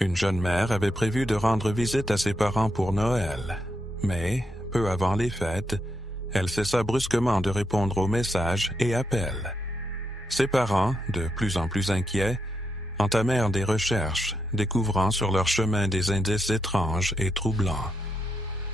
Une jeune mère avait prévu de rendre visite à ses parents pour Noël, mais, peu avant les fêtes, elle cessa brusquement de répondre aux messages et appels. Ses parents, de plus en plus inquiets, entamèrent des recherches, découvrant sur leur chemin des indices étranges et troublants.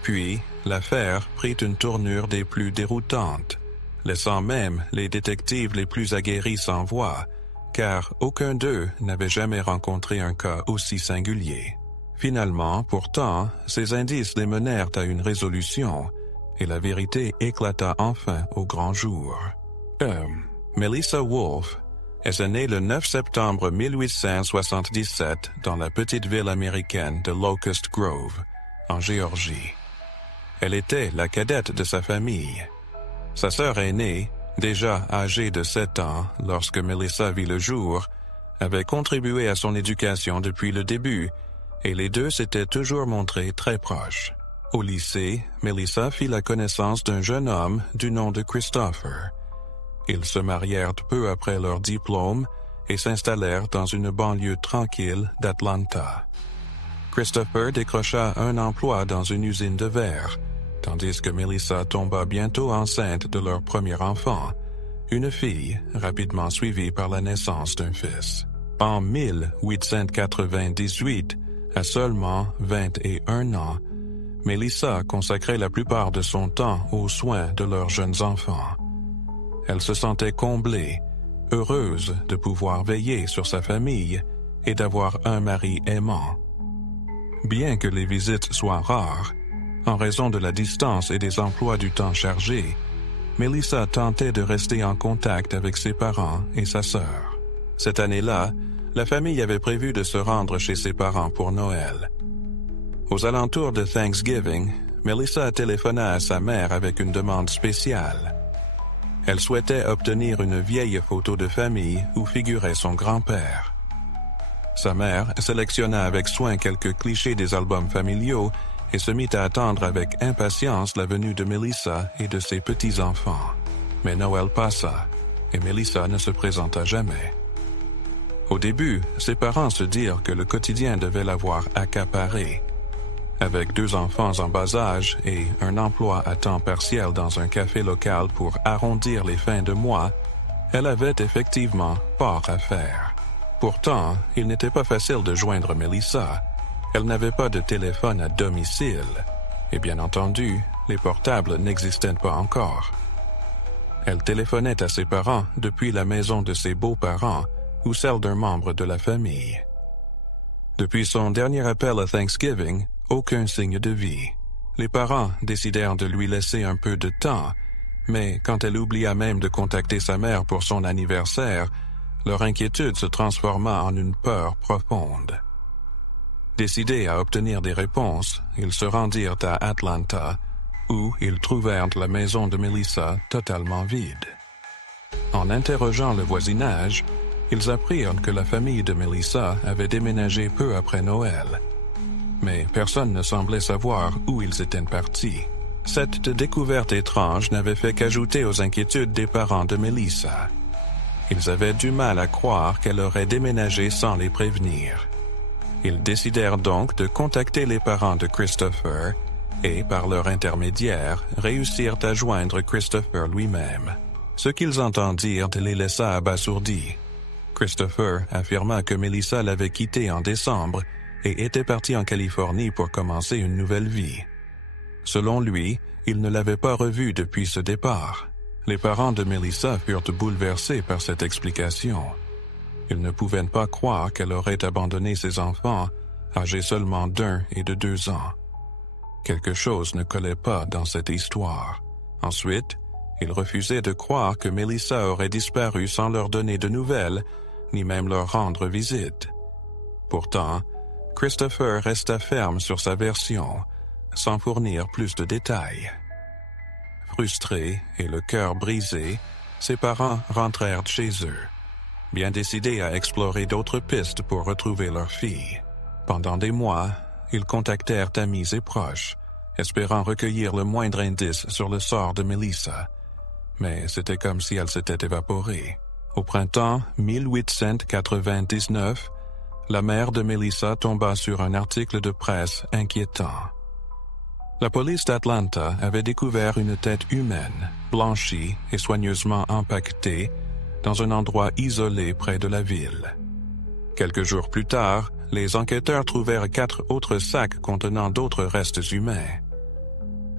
Puis, l'affaire prit une tournure des plus déroutantes, laissant même les détectives les plus aguerris sans voix, car aucun d'eux n'avait jamais rencontré un cas aussi singulier. Finalement, pourtant, ces indices les menèrent à une résolution, et la vérité éclata enfin au grand jour. Melissa Wolfe est née le 9 septembre 1877 dans la petite ville américaine de Locust Grove, en Géorgie. Elle était la cadette de sa famille. Sa sœur aînée, déjà âgée de 7 ans lorsque Melissa vit le jour, avait contribué à son éducation depuis le début, et les deux s'étaient toujours montrés très proches. Au lycée, Melissa fit la connaissance d'un jeune homme du nom de Christopher. Ils se marièrent peu après leur diplôme et s'installèrent dans une banlieue tranquille d'Atlanta. Christopher décrocha un emploi dans une usine de verre, tandis que Melissa tomba bientôt enceinte de leur premier enfant, une fille rapidement suivie par la naissance d'un fils. En 1898, à seulement 21 ans, Melissa consacrait la plupart de son temps aux soins de leurs jeunes enfants. Elle se sentait comblée, heureuse de pouvoir veiller sur sa famille et d'avoir un mari aimant. Bien que les visites soient rares, en raison de la distance et des emplois du temps chargés, Melissa tentait de rester en contact avec ses parents et sa sœur. Cette année-là, la famille avait prévu de se rendre chez ses parents pour Noël. Aux alentours de Thanksgiving, Melissa téléphona à sa mère avec une demande spéciale. Elle souhaitait obtenir une vieille photo de famille où figurait son grand-père. Sa mère sélectionna avec soin quelques clichés des albums familiaux et se mit à attendre avec impatience la venue de Melissa et de ses petits-enfants. Mais Noël passa, et Melissa ne se présenta jamais. Au début, ses parents se dirent que le quotidien devait l'avoir accaparée. Avec 2 enfants en bas âge et un emploi à temps partiel dans un café local pour arrondir les fins de mois, elle avait effectivement fort à faire. Pourtant, il n'était pas facile de joindre Melissa. Elle n'avait pas de téléphone à domicile, et bien entendu, les portables n'existaient pas encore. Elle téléphonait à ses parents depuis la maison de ses beaux-parents ou celle d'un membre de la famille. Depuis son dernier appel à Thanksgiving, aucun signe de vie. Les parents décidèrent de lui laisser un peu de temps, mais quand elle oublia même de contacter sa mère pour son anniversaire, leur inquiétude se transforma en une peur profonde. Décidés à obtenir des réponses, ils se rendirent à Atlanta, où ils trouvèrent la maison de Melissa totalement vide. En interrogeant le voisinage, ils apprirent que la famille de Melissa avait déménagé peu après Noël. Mais personne ne semblait savoir où ils étaient partis. Cette découverte étrange n'avait fait qu'ajouter aux inquiétudes des parents de Melissa. Ils avaient du mal à croire qu'elle aurait déménagé sans les prévenir. Ils décidèrent donc de contacter les parents de Christopher et, par leur intermédiaire, réussirent à joindre Christopher lui-même. Ce qu'ils entendirent les laissa abasourdis. Christopher affirma que Melissa l'avait quitté en décembre et était parti en Californie pour commencer une nouvelle vie. Selon lui, il ne l'avait pas revue depuis ce départ. Les parents de Melissa furent bouleversés par cette explication. Ils ne pouvaient pas croire qu'elle aurait abandonné ses enfants, âgés seulement d'1 et de 2 ans. Quelque chose ne collait pas dans cette histoire. Ensuite, ils refusaient de croire que Melissa aurait disparu sans leur donner de nouvelles, ni même leur rendre visite. Pourtant, Christopher resta ferme sur sa version, sans fournir plus de détails. Frustrés et le cœur brisé, ses parents rentrèrent chez eux, bien décidés à explorer d'autres pistes pour retrouver leur fille. Pendant des mois, ils contactèrent amis et proches, espérant recueillir le moindre indice sur le sort de Melissa. Mais c'était comme si elle s'était évaporée. Au printemps 1899, la mère de Melissa tomba sur un article de presse inquiétant. La police d'Atlanta avait découvert une tête humaine, blanchie et soigneusement empaquetée, dans un endroit isolé près de la ville. Quelques jours plus tard, les enquêteurs trouvèrent 4 autres sacs contenant d'autres restes humains.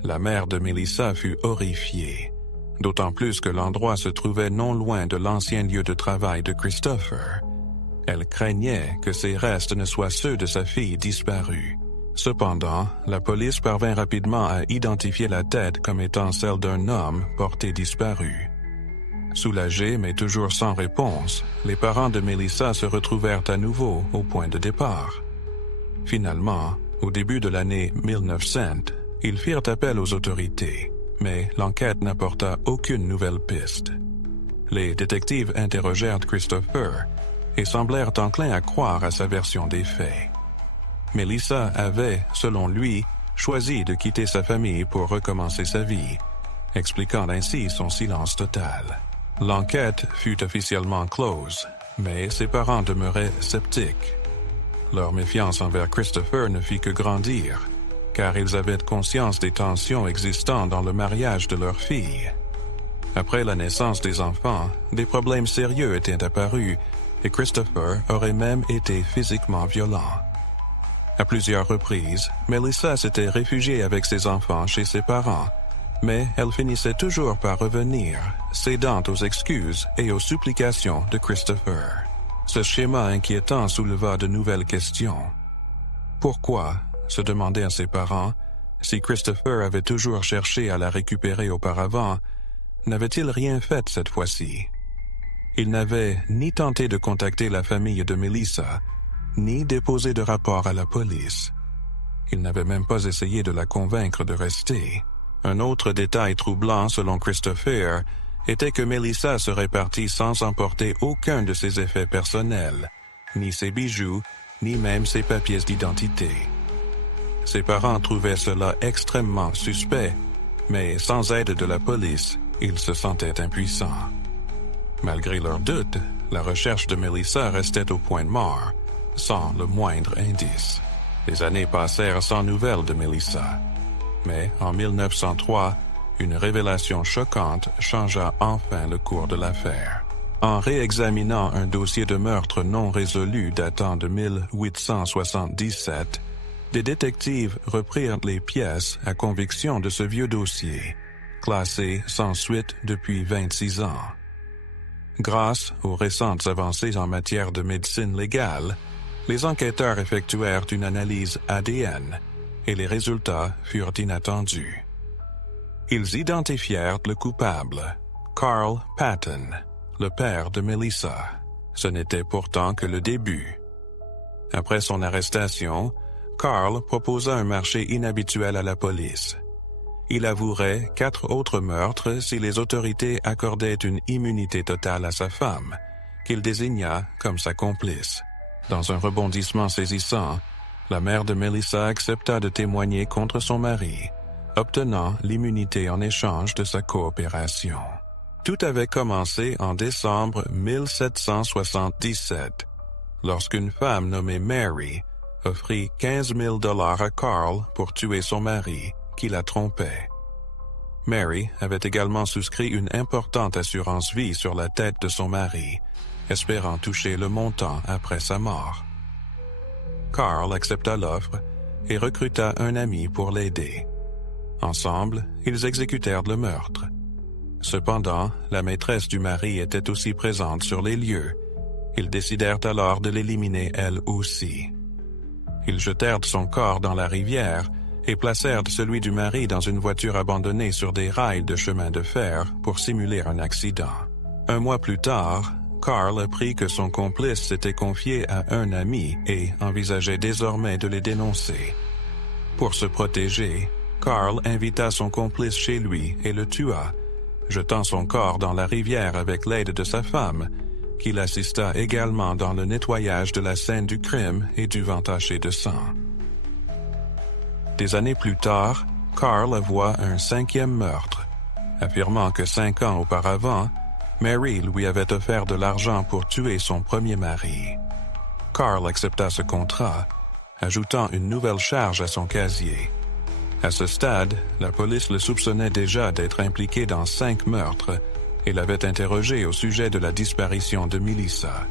La mère de Melissa fut horrifiée, d'autant plus que l'endroit se trouvait non loin de l'ancien lieu de travail de Christopher. Elle craignait que ces restes ne soient ceux de sa fille disparue. Cependant, la police parvint rapidement à identifier la tête comme étant celle d'un homme porté disparu. Soulagés mais toujours sans réponse, les parents de Melissa se retrouvèrent à nouveau au point de départ. Finalement, au début de l'année 1900, ils firent appel aux autorités, mais l'enquête n'apporta aucune nouvelle piste. Les détectives interrogèrent Christopher et semblèrent enclins à croire à sa version des faits. Melissa avait, selon lui, choisi de quitter sa famille pour recommencer sa vie, expliquant ainsi son silence total. L'enquête fut officiellement close, mais ses parents demeuraient sceptiques. Leur méfiance envers Christopher ne fit que grandir, car ils avaient conscience des tensions existant dans le mariage de leur fille. Après la naissance des enfants, des problèmes sérieux étaient apparus et Christopher aurait même été physiquement violent. À plusieurs reprises, Melissa s'était réfugiée avec ses enfants chez ses parents, mais elle finissait toujours par revenir, cédant aux excuses et aux supplications de Christopher. Ce schéma inquiétant souleva de nouvelles questions. Pourquoi, se demandaient ses parents, si Christopher avait toujours cherché à la récupérer auparavant, n'avait-il rien fait cette fois-ci? Il n'avait ni tenté de contacter la famille de Melissa, ni déposé de rapport à la police. Il n'avait même pas essayé de la convaincre de rester. Un autre détail troublant selon Christopher était que Melissa serait partie sans emporter aucun de ses effets personnels, ni ses bijoux, ni même ses papiers d'identité. Ses parents trouvaient cela extrêmement suspect, mais sans aide de la police, ils se sentaient impuissants. Malgré leurs doutes, la recherche de Melissa restait au point mort, sans le moindre indice. Les années passèrent sans nouvelles de Melissa. Mais en 1903, une révélation choquante changea enfin le cours de l'affaire. En réexaminant un dossier de meurtre non résolu datant de 1877, des détectives reprirent les pièces à conviction de ce vieux dossier, classé sans suite depuis 26 ans. Grâce aux récentes avancées en matière de médecine légale, les enquêteurs effectuèrent une analyse ADN et les résultats furent inattendus. Ils identifièrent le coupable, Carl Patton, le père de Melissa. Ce n'était pourtant que le début. Après son arrestation, Carl proposa un marché inhabituel à la police. Il avouerait 4 autres meurtres si les autorités accordaient une immunité totale à sa femme, qu'il désigna comme sa complice. Dans un rebondissement saisissant, la mère de Melissa accepta de témoigner contre son mari, obtenant l'immunité en échange de sa coopération. Tout avait commencé en décembre 1777, lorsqu'une femme nommée Mary offrit 15 000 $ à Carl pour tuer son mari, qui la trompait. Mary avait également souscrit une importante assurance vie sur la tête de son mari, espérant toucher le montant après sa mort. Carl accepta l'offre et recruta un ami pour l'aider. Ensemble, ils exécutèrent le meurtre. Cependant, la maîtresse du mari était aussi présente sur les lieux. Ils décidèrent alors de l'éliminer elle aussi. Ils jetèrent son corps dans la rivière et placèrent celui du mari dans une voiture abandonnée sur des rails de chemin de fer pour simuler un accident. Un mois plus tard, Carl apprit que son complice s'était confié à un ami et envisageait désormais de les dénoncer. Pour se protéger, Carl invita son complice chez lui et le tua, jetant son corps dans la rivière avec l'aide de sa femme, qui l'assista également dans le nettoyage de la scène du crime et du vent taché de sang. Des années plus tard, Carl avoua un 5e meurtre, affirmant que 5 ans auparavant, Mary lui avait offert de l'argent pour tuer son premier mari. Carl accepta ce contrat, ajoutant une nouvelle charge à son casier. À ce stade, la police le soupçonnait déjà d'être impliqué dans 5 meurtres et l'avait interrogé au sujet de la disparition de Melissa.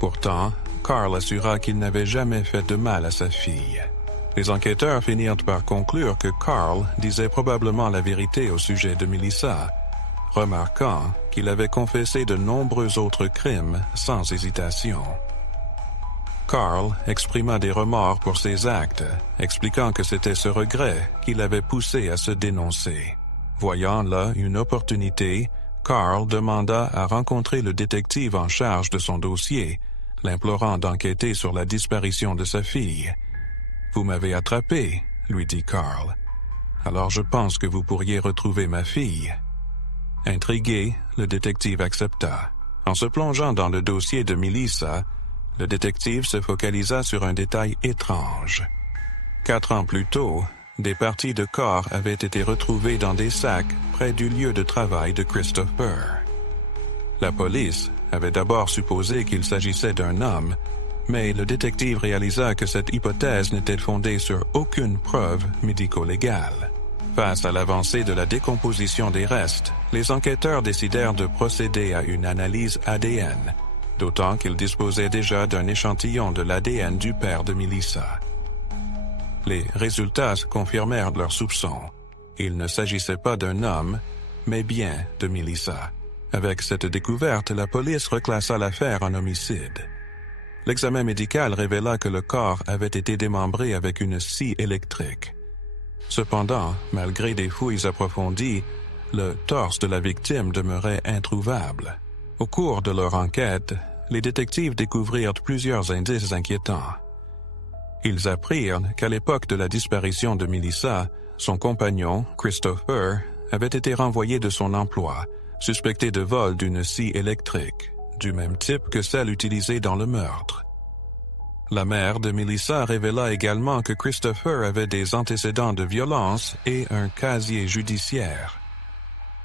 Pourtant, Carl assura qu'il n'avait jamais fait de mal à sa fille. Les enquêteurs finirent par conclure que Carl disait probablement la vérité au sujet de Melissa, remarquant qu'il avait confessé de nombreux autres crimes sans hésitation. Carl exprima des remords pour ses actes, expliquant que c'était ce regret qui l'avait poussé à se dénoncer. Voyant là une opportunité, Carl demanda à rencontrer le détective en charge de son dossier, l'implorant d'enquêter sur la disparition de sa fille. « Vous m'avez attrapé, » lui dit Carl. « Alors je pense que vous pourriez retrouver ma fille. » Intrigué, le détective accepta. En se plongeant dans le dossier de Melissa, le détective se focalisa sur un détail étrange. 4 ans plus tôt, des parties de corps avaient été retrouvées dans des sacs près du lieu de travail de Christopher. La police avait d'abord supposé qu'il s'agissait d'un homme, mais le détective réalisa que cette hypothèse n'était fondée sur aucune preuve médico-légale. Face à l'avancée de la décomposition des restes, les enquêteurs décidèrent de procéder à une analyse ADN, d'autant qu'ils disposaient déjà d'un échantillon de l'ADN du père de Melissa. Les résultats confirmèrent leurs soupçons. Il ne s'agissait pas d'un homme, mais bien de Melissa. Avec cette découverte, la police reclassa l'affaire en homicide. L'examen médical révéla que le corps avait été démembré avec une scie électrique. Cependant, malgré des fouilles approfondies, le torse de la victime demeurait introuvable. Au cours de leur enquête, les détectives découvrirent plusieurs indices inquiétants. Ils apprirent qu'à l'époque de la disparition de Melissa, son compagnon, Christopher, avait été renvoyé de son emploi, suspecté de vol d'une scie électrique, du même type que celle utilisée dans le meurtre. La mère de Melissa révéla également que Christopher avait des antécédents de violence et un casier judiciaire.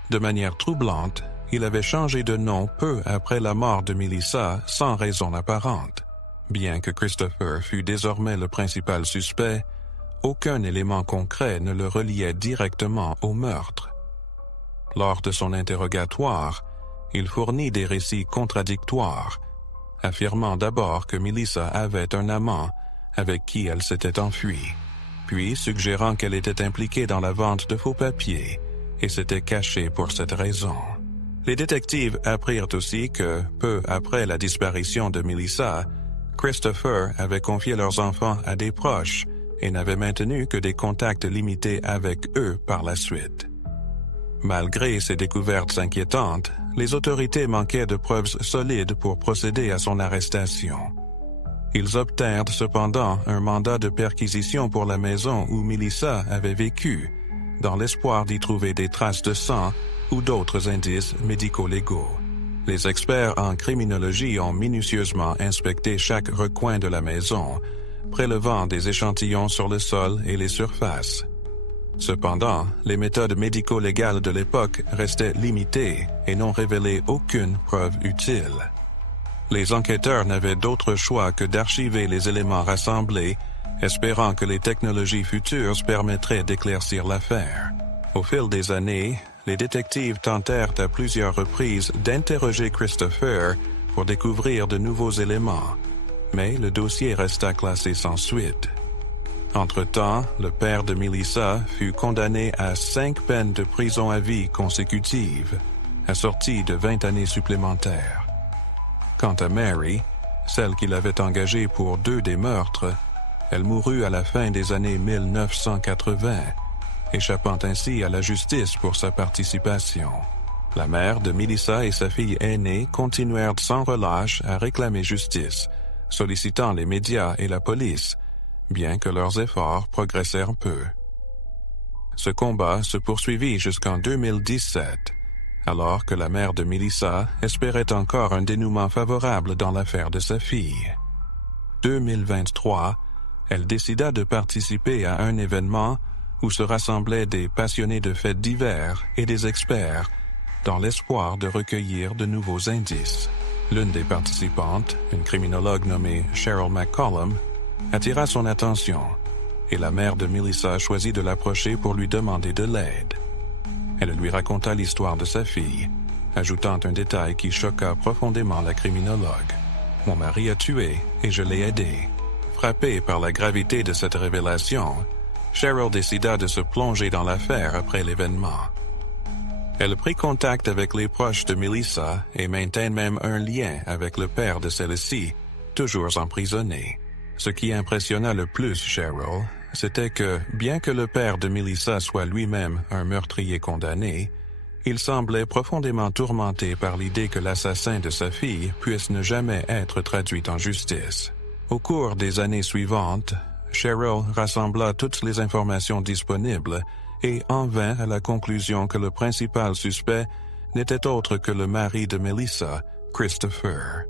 De manière troublante, il avait changé de nom peu après la mort de Melissa sans raison apparente. Bien que Christopher fût désormais le principal suspect, aucun élément concret ne le reliait directement au meurtre. Lors de son interrogatoire, il fournit des récits contradictoires, affirmant d'abord que Melissa avait un amant avec qui elle s'était enfuie, puis suggérant qu'elle était impliquée dans la vente de faux papiers et s'était cachée pour cette raison. Les détectives apprirent aussi que, peu après la disparition de Melissa, Christopher avait confié leurs enfants à des proches et n'avait maintenu que des contacts limités avec eux par la suite. Malgré ces découvertes inquiétantes, les autorités manquaient de preuves solides pour procéder à son arrestation. Ils obtinrent cependant un mandat de perquisition pour la maison où Melissa avait vécu, dans l'espoir d'y trouver des traces de sang ou d'autres indices médico-légaux. Les experts en criminologie ont minutieusement inspecté chaque recoin de la maison, prélevant des échantillons sur le sol et les surfaces. Cependant, les méthodes médico-légales de l'époque restaient limitées et n'ont révélé aucune preuve utile. Les enquêteurs n'avaient d'autre choix que d'archiver les éléments rassemblés, espérant que les technologies futures permettraient d'éclaircir l'affaire. Au fil des années, les détectives tentèrent à plusieurs reprises d'interroger Christopher pour découvrir de nouveaux éléments, mais le dossier resta classé sans suite. Entre-temps, le père de Melissa fut condamné à 5 peines de prison à vie consécutives, assorties de 20 années supplémentaires. Quant à Mary, celle qu'il avait engagée pour 2 des meurtres, elle mourut à la fin des années 1980, échappant ainsi à la justice pour sa participation. La mère de Melissa et sa fille aînée continuèrent sans relâche à réclamer justice, sollicitant les médias et la police, bien que leurs efforts progressèrent peu. Ce combat se poursuivit jusqu'en 2017, alors que la mère de Melissa espérait encore un dénouement favorable dans l'affaire de sa fille. 2023, elle décida de participer à un événement où se rassemblaient des passionnés de faits divers et des experts, dans l'espoir de recueillir de nouveaux indices. L'une des participantes, une criminologue nommée Cheryl McCollum, attira son attention, et la mère de Melissa choisit de l'approcher pour lui demander de l'aide. Elle lui raconta l'histoire de sa fille, ajoutant un détail qui choqua profondément la criminologue. « Mon mari a tué et je l'ai aidé. » Frappée par la gravité de cette révélation, Cheryl décida de se plonger dans l'affaire après l'événement. Elle prit contact avec les proches de Melissa et maintint même un lien avec le père de celle-ci, toujours emprisonné. Ce qui impressionna le plus Cheryl, c'était que, bien que le père de Melissa soit lui-même un meurtrier condamné, il semblait profondément tourmenté par l'idée que l'assassin de sa fille puisse ne jamais être traduit en justice. Au cours des années suivantes, Cheryl rassembla toutes les informations disponibles et en vint à la conclusion que le principal suspect n'était autre que le mari de Melissa, Christopher.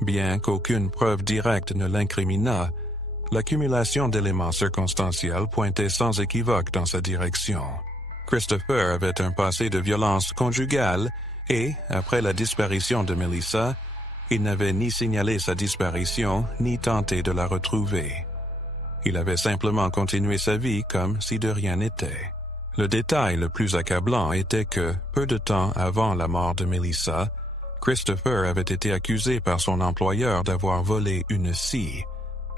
Bien qu'aucune preuve directe ne l'incriminât, l'accumulation d'éléments circonstanciels pointait sans équivoque dans sa direction. Christopher avait un passé de violence conjugale et, après la disparition de Melissa, il n'avait ni signalé sa disparition ni tenté de la retrouver. Il avait simplement continué sa vie comme si de rien n'était. Le détail le plus accablant était que, peu de temps avant la mort de Melissa, Christopher avait été accusé par son employeur d'avoir volé une scie,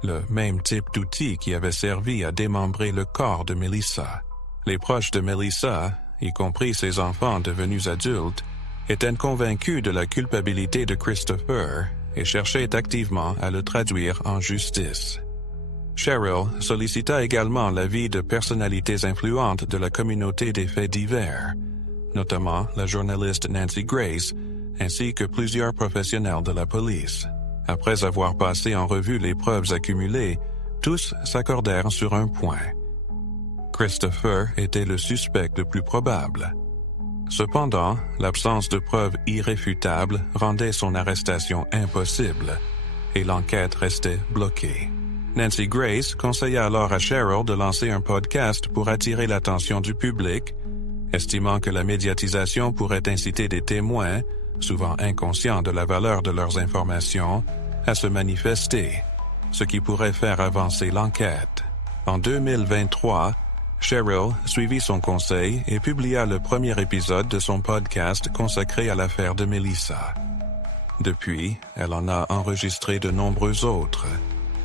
le même type d'outil qui avait servi à démembrer le corps de Melissa. Les proches de Melissa, y compris ses enfants devenus adultes, étaient convaincus de la culpabilité de Christopher et cherchaient activement à le traduire en justice. Cheryl sollicita également l'avis de personnalités influentes de la communauté des faits divers, notamment la journaliste Nancy Grace, ainsi que plusieurs professionnels de la police. Après avoir passé en revue les preuves accumulées, tous s'accordèrent sur un point. Christopher était le suspect le plus probable. Cependant, l'absence de preuves irréfutables rendait son arrestation impossible, et l'enquête restait bloquée. Nancy Grace conseilla alors à Cheryl de lancer un podcast pour attirer l'attention du public, estimant que la médiatisation pourrait inciter des témoins, souvent inconscients de la valeur de leurs informations, à se manifester, ce qui pourrait faire avancer l'enquête. En 2023, Cheryl suivit son conseil et publia le premier épisode de son podcast consacré à l'affaire de Melissa. Depuis, elle en a enregistré de nombreux autres,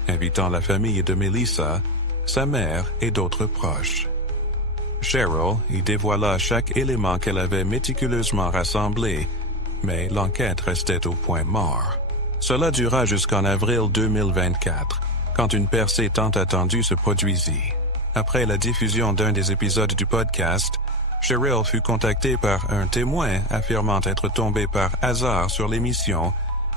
invitant la famille de Melissa, sa mère et d'autres proches. Cheryl y dévoila chaque élément qu'elle avait méticuleusement rassemblé, mais l'enquête restait au point mort. Cela dura jusqu'en avril 2024, quand une percée tant attendue se produisit. Après la diffusion d'un des épisodes du podcast, Cheryl fut contactée par un témoin affirmant être tombé par hasard sur l'émission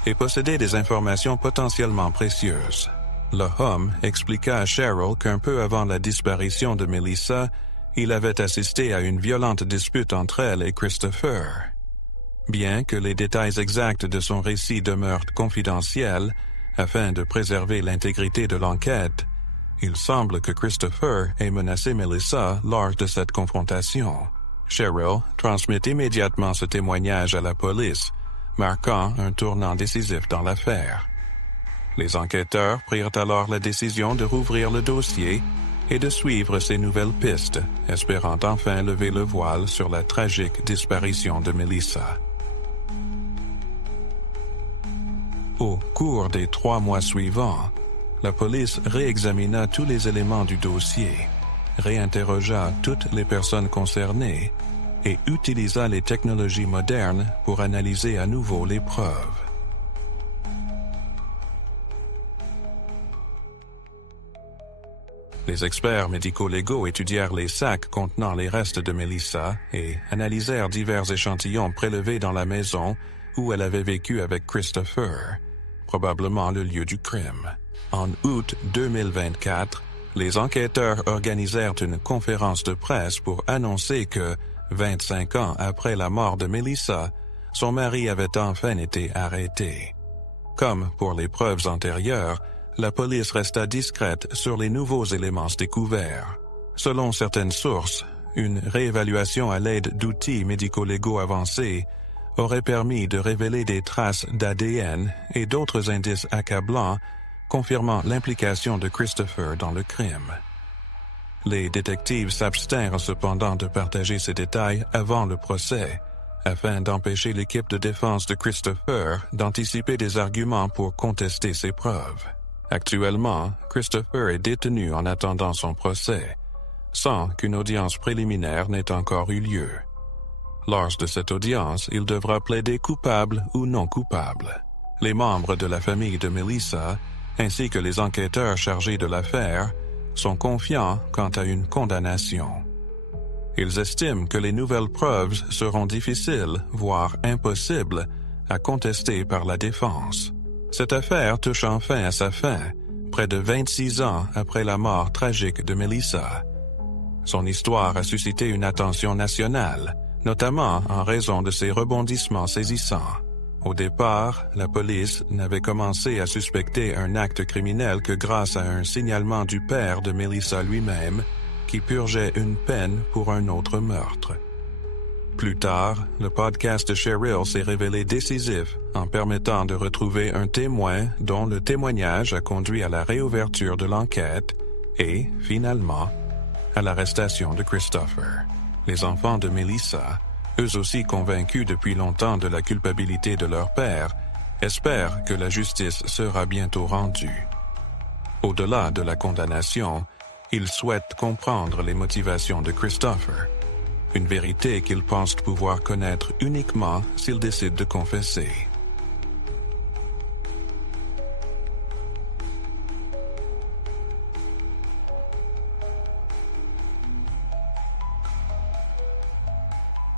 et posséder des informations potentiellement précieuses. L'homme expliqua à Cheryl qu'un peu avant la disparition de Melissa, il avait assisté à une violente dispute entre elle et Christopher. Bien que les détails exacts de son récit demeurent confidentiels, afin de préserver l'intégrité de l'enquête, il semble que Christopher ait menacé Melissa lors de cette confrontation. Cheryl transmet immédiatement ce témoignage à la police, marquant un tournant décisif dans l'affaire. Les enquêteurs prirent alors la décision de rouvrir le dossier et de suivre ces nouvelles pistes, espérant enfin lever le voile sur la tragique disparition de Melissa. Au cours des 3 mois suivants, la police réexamina tous les éléments du dossier, réinterrogea toutes les personnes concernées et utilisa les technologies modernes pour analyser à nouveau les preuves. Les experts médico-légaux étudièrent les sacs contenant les restes de Melissa et analysèrent divers échantillons prélevés dans la maison où elle avait vécu avec Christopher, probablement le lieu du crime. En août 2024, les enquêteurs organisèrent une conférence de presse pour annoncer que, 25 ans après la mort de Melissa, son mari avait enfin été arrêté. Comme pour les preuves antérieures, la police resta discrète sur les nouveaux éléments découverts. Selon certaines sources, une réévaluation à l'aide d'outils médico-légaux avancés aurait permis de révéler des traces d'ADN et d'autres indices accablants confirmant l'implication de Christopher dans le crime. Les détectives s'abstinrent cependant de partager ces détails avant le procès, afin d'empêcher l'équipe de défense de Christopher d'anticiper des arguments pour contester ses preuves. Actuellement, Christopher est détenu en attendant son procès, sans qu'une audience préliminaire n'ait encore eu lieu. Lors de cette audience, il devra plaider coupable ou non coupable. Les membres de la famille de Melissa, ainsi que les enquêteurs chargés de l'affaire, sont confiants quant à une condamnation. Ils estiment que les nouvelles preuves seront difficiles, voire impossibles, à contester par la défense. Cette affaire touche enfin à sa fin, près de 26 ans après la mort tragique de Melissa. Son histoire a suscité une attention nationale, notamment en raison de ses rebondissements saisissants. Au départ, la police n'avait commencé à suspecter un acte criminel que grâce à un signalement du père de Melissa lui-même, qui purgeait une peine pour un autre meurtre. Plus tard, le podcast de Cheryl s'est révélé décisif en permettant de retrouver un témoin dont le témoignage a conduit à la réouverture de l'enquête et, finalement, à l'arrestation de Christopher. Les enfants de Melissa, eux aussi convaincus depuis longtemps de la culpabilité de leur père, espèrent que la justice sera bientôt rendue. Au-delà de la condamnation, ils souhaitent comprendre les motivations de Christopher, une vérité qu'ils pensent pouvoir connaître uniquement s'ils décident de confesser.